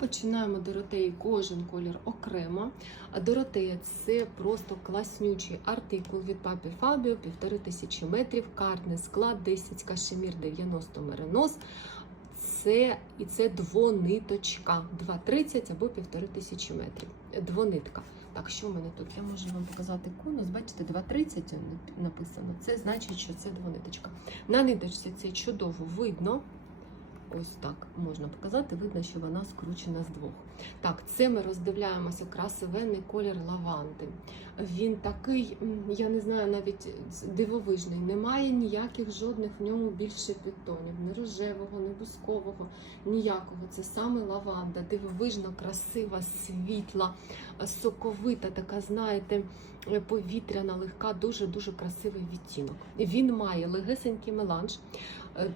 Починаємо Доротеї кожен колір окремо. Доротея це просто класнючий артикул від папі Фабіо, півтори тисячі метрів, карний склад, 10 кашемір, 90 меринос. Це і це двониточка, 2,30 або півтори тисячі метрів. Двонитка. Так, що в мене тут? Я можу вам показати конус. Бачите, 2,30 написано. Це значить, що це двониточка. На ниточці це чудово видно. Ось так можна показати, видно, що вона скручена з двох. Так, це ми роздивляємося красивенний колір лаванди. Він такий, я не знаю, навіть дивовижний. Немає ніяких жодних в ньому більше підтонів, ні рожевого, ні бускового, ніякого. Це саме лаванда, дивовижно, красива, світла, соковита, така, знаєте, повітряна, легка, дуже-дуже красивий відтінок. Він має легесенький меланж. Е,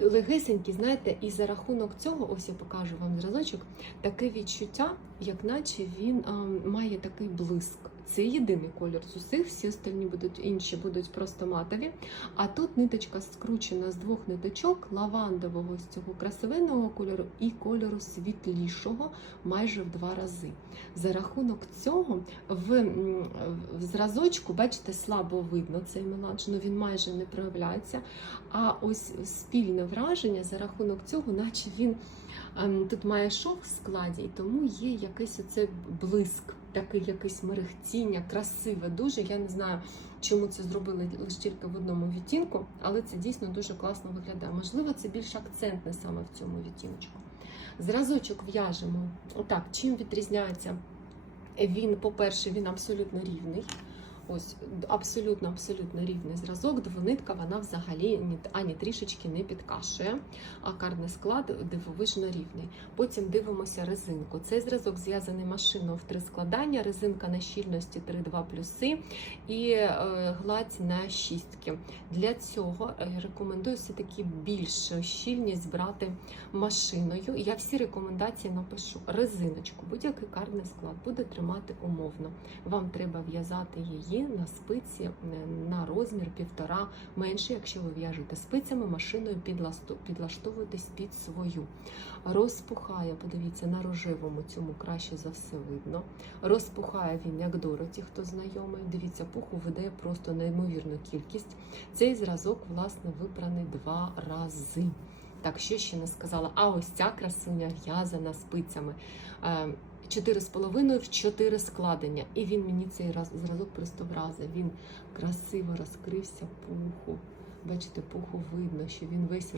Легесенький, знаєте, і за рахунок цього, ось я покажу вам зразочок, таке відчуття, як наче він а, має такий блиск. Це єдиний колір з усіх, всі остальні будуть інші будуть просто матові. А тут ниточка скручена з двох ниточок лавандового з цього красивенного кольору і кольору світлішого майже в два рази. За рахунок цього в, в зразочку, бачите, слабо видно цей меланж, ну він майже не проявляється. А ось спільне враження за рахунок цього, наче він ем, тут має шов в складі, і тому є якийсь оце блиск, такий якесь мерехтіння, красиве дуже. Я не знаю, чому це зробили лише тільки в одному відтінку, але це дійсно дуже класно виглядає. Можливо, це більш акцентне саме в цьому відтіночку. Зразочок в'яжемо. Отак, чим відрізняється він, по-перше, він абсолютно рівний. Ось абсолютно абсолютно рівний зразок. Двонитка вона взагалі ні ані трішечки не підкашує, а карний склад дивовижно рівний. Потім дивимося резинку. Цей зразок зв'язаний машиною в три складання, резинка на щільності 3,2 плюси і е, гладь на шістки. Для цього е, рекомендую все-таки більшу щільність брати машиною. Я всі рекомендації напишу. Резиночку, будь-який карний склад буде тримати умовно. Вам треба в'язати її на спиці е, на розмір півтора менше, якщо ви в'яжете спицями, машиною підлаштовуєтесь під свою. Розпухає, подивіться, на рожевому цьому краще за все видно. Розпухає він, як Дороті, хто знайомий. Дивіться, пуху видає просто неймовірну кількість. Цей зразок, власне, випраний два рази. Так, що ще не сказала? А ось ця красуня в'язана спицями. Е, Чотири з половиною в чотири складення. І він мені цей раз зразок просто вразив. Він красиво розкрився пуху. Бачите, пуху видно, що він весь